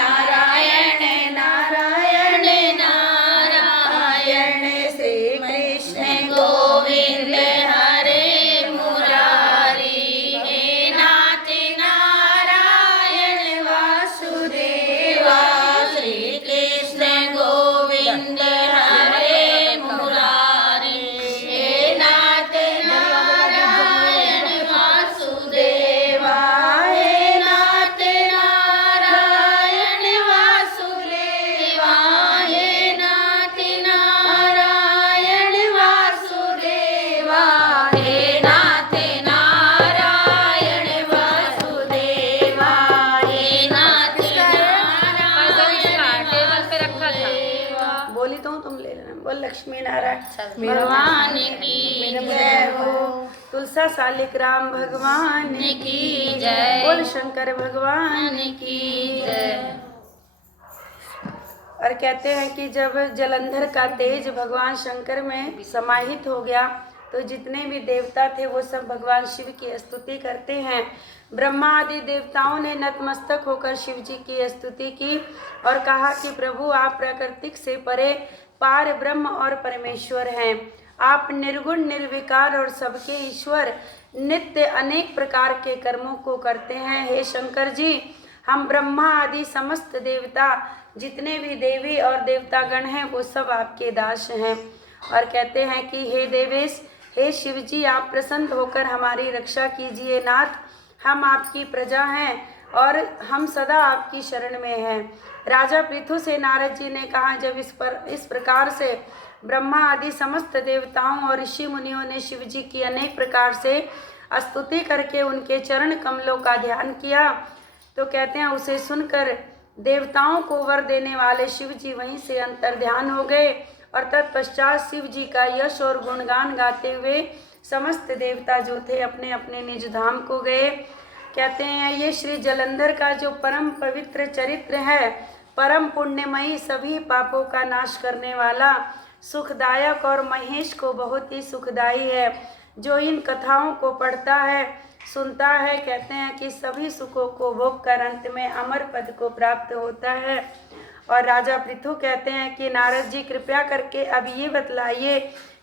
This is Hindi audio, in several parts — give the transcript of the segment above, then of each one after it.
नारायण नारायण नारायण श्री कृष्ण गोविंद हरे मुरारी हे नाथ नारायण वासुदेवा श्री कृष्ण गोविंद हरे मुरारी हे नाथ नारायण वासुदेवा हे नाथ नारायण वासुदेवा हे नाथ नारायण वासुदेवा हे नाथ नारायण वासुदेवा हे नाथ बोली तो तुम ले लेना। बोल लक्ष्मी नारायण भगवान की जय हो तुलसा सालिक राम भगवान की जय बोल शंकर भगवान की जय। और कहते हैं कि जब जलंधर का तेज भगवान शंकर में समाहित हो गया तो जितने भी देवता थे वो सब भगवान शिव की स्तुति करते हैं। ब्रह्मा आदि देवताओं ने नतमस्तक होकर शिव जी की स्तुति की और कहा कि प्रभु आप प्राकृतिक से परे पार ब्रह्म और परमेश्वर हैं। आप निर्गुण निर्विकार और सबके ईश्वर नित्य अनेक प्रकार के कर्मों को करते हैं। हे शंकर जी हम ब्रह्मा आदि समस्त देवता जितने भी देवी और देवतागण हैं वो सब आपके दास हैं। और कहते हैं कि हे देवेश हे शिव जी आप प्रसन्न होकर हमारी रक्षा कीजिए। नाथ हम आपकी प्रजा हैं और हम सदा आपकी शरण में हैं। राजा पृथु से नारद जी ने कहा जब इस प्रकार से ब्रह्मा आदि समस्त देवताओं और ऋषि मुनियों ने शिव जी की अनेक प्रकार से स्तुति करके उनके चरण कमलों का ध्यान किया तो कहते हैं उसे सुनकर देवताओं को वर देने वाले शिव जी वहीं से अंतर्ध्यान हो गए और तत्पश्चात शिव जी का यश और गुणगान गाते हुए समस्त देवता जो थे अपने अपने निज धाम को गए। कहते हैं ये श्री जलंधर का जो परम पवित्र चरित्र है परम पुण्यमयी सभी पापों का नाश करने वाला सुखदायक और महेश को बहुत ही सुखदायी है। जो इन कथाओं को पढ़ता है सुनता है कहते हैं कि सभी सुखों को भोग कर अंत में अमर पद को प्राप्त होता है। और राजा पृथु कहते हैं कि नारद जी कृपया करके अब ये बतलाइए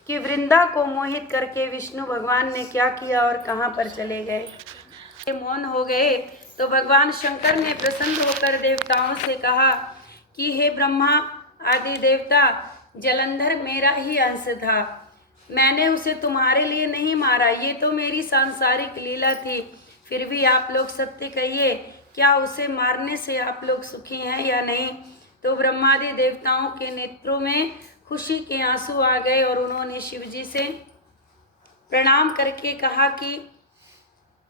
कि वृंदा को मोहित करके विष्णु भगवान ने क्या किया और कहाँ पर चले गए। मौन हो गए तो भगवान शंकर ने प्रसन्न होकर देवताओं से कहा कि हे ब्रह्मा आदि देवता जलंधर मेरा ही अंश था। मैंने उसे तुम्हारे लिए नहीं मारा, ये तो मेरी सांसारिक लीला थी। फिर भी आप लोग सत्य कहिए क्या उसे मारने से आप लोग सुखी हैं या नहीं। तो ब्रह्मादि देवताओं के नेत्रों में खुशी के आंसू आ गए और उन्होंने शिव जी से प्रणाम करके कहा कि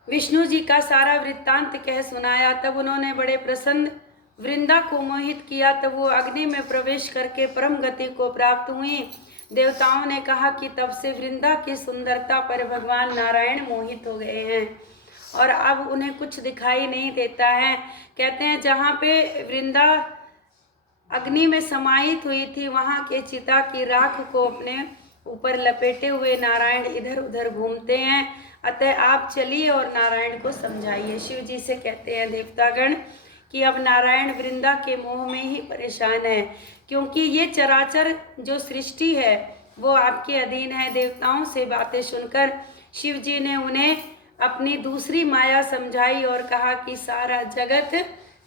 विष्णु जी का सारा वृत्तांत कह सुनाया। तब उन्होंने बड़े प्रसन्न वृंदा को मोहित किया तब वो अग्नि में प्रवेश करके परम गति को प्राप्त हुई। देवताओं ने कहा कि तब से वृंदा की सुंदरता पर भगवान नारायण मोहित हो गए हैं और अब उन्हें कुछ दिखाई नहीं देता है। कहते हैं जहाँ पे वृंदा अग्नि में समाहित हुई थी वहाँ के चिता की राख को अपने ऊपर लपेटे हुए नारायण इधर उधर घूमते हैं। अतः आप चलिए और नारायण को समझाइए। शिव जी से कहते हैं देवतागण कि अब नारायण वृंदा के मोह में ही परेशान है क्योंकि ये चराचर जो सृष्टि है वो आपके अधीन है। देवताओं से बातें सुनकर शिव जी ने उन्हें अपनी दूसरी माया समझाई और कहा कि सारा जगत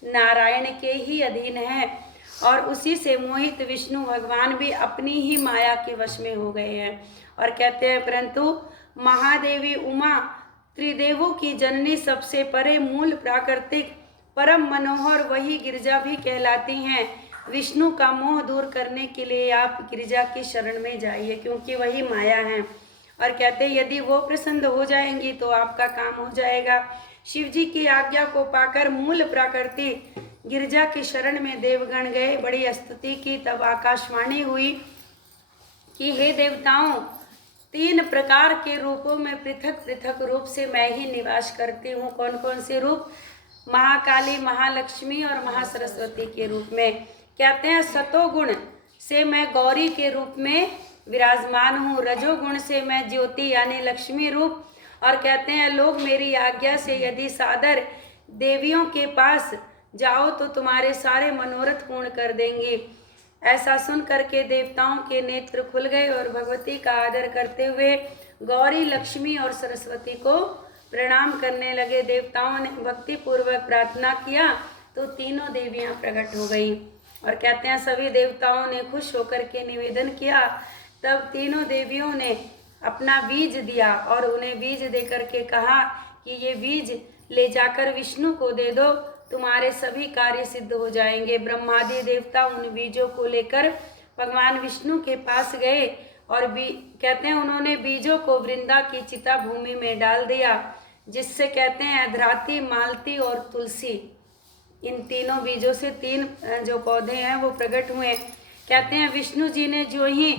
नारायण के ही अधीन है और उसी से मोहित विष्णु भगवान भी अपनी ही माया के वश में हो गए हैं। और कहते हैं परंतु महादेवी उमा त्रिदेवों की जननी सबसे परे मूल प्राकृतिक परम मनोहर वही गिरिजा भी कहलाती हैं। विष्णु का मोह दूर करने के लिए आप गिरिजा की शरण में जाइए क्योंकि वही माया है। और कहते हैं यदि वो प्रसन्न हो जाएंगी तो आपका काम हो जाएगा। शिव जी की आज्ञा को पाकर मूल प्राकृति गिरिजा की शरण में देवगण गए, बड़ी स्तुति की। तब आकाशवाणी हुई कि हे देवताओं 3 प्रकार के रूपों में पृथक पृथक रूप से मैं ही निवास करती हूँ। कौन कौन से रूप? महाकाली, महालक्ष्मी और महासरस्वती के रूप में। कहते हैं सतोगुण से मैं गौरी के रूप में विराजमान हूँ, रजोगुण से मैं ज्योति यानी लक्ष्मी रूप। और कहते हैं लोग मेरी आज्ञा से यदि सादर देवियों के पास जाओ तो तुम्हारे सारे मनोरथ पूर्ण कर देंगे। ऐसा सुन करके देवताओं के नेत्र खुल गए और भगवती का आदर करते हुए गौरी, लक्ष्मी और सरस्वती को प्रणाम करने लगे। देवताओं ने भक्ति पूर्वक प्रार्थना किया तो तीनों देवियां प्रकट हो गई और कहते हैं सभी देवताओं ने खुश होकर के निवेदन किया। तब तीनों देवियों ने अपना बीज दिया और उन्हें बीज दे करके कहा कि ये बीज ले जाकर विष्णु को दे दो, तुम्हारे सभी कार्य सिद्ध हो जाएंगे। ब्रह्मादि देवता उन बीजों को लेकर भगवान विष्णु के पास गए और कहते हैं उन्होंने बीजों को वृंदा की चिता भूमि में डाल दिया, जिससे कहते हैं अधराती, मालती और तुलसी, इन तीनों बीजों से तीन जो पौधे हैं वो प्रकट हुए। कहते हैं विष्णु जी ने जो ही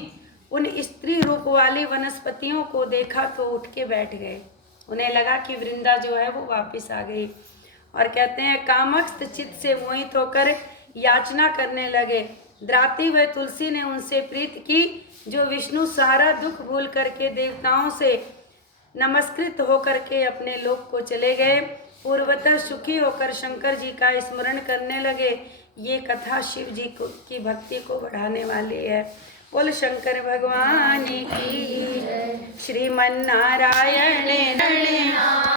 उन स्त्री रूप वाली वनस्पतियों को देखा तो उठ के बैठ गए। उन्हें लगा कि वृंदा जो है वो वापस आ गई और कहते हैं कामस्थ चित्त से मोहित होकर याचना करने लगे। द्राती व तुलसी ने उनसे प्रीत की, जो विष्णु सारा दुख भूल करके देवताओं से नमस्कृत होकर के अपने लोक को चले गए। पूर्वतर सुखी होकर शंकर जी का स्मरण करने लगे। ये कथा शिव जी की भक्ति को बढ़ाने वाली है। बोल शंकर भगवान की। श्रीमन्नारायण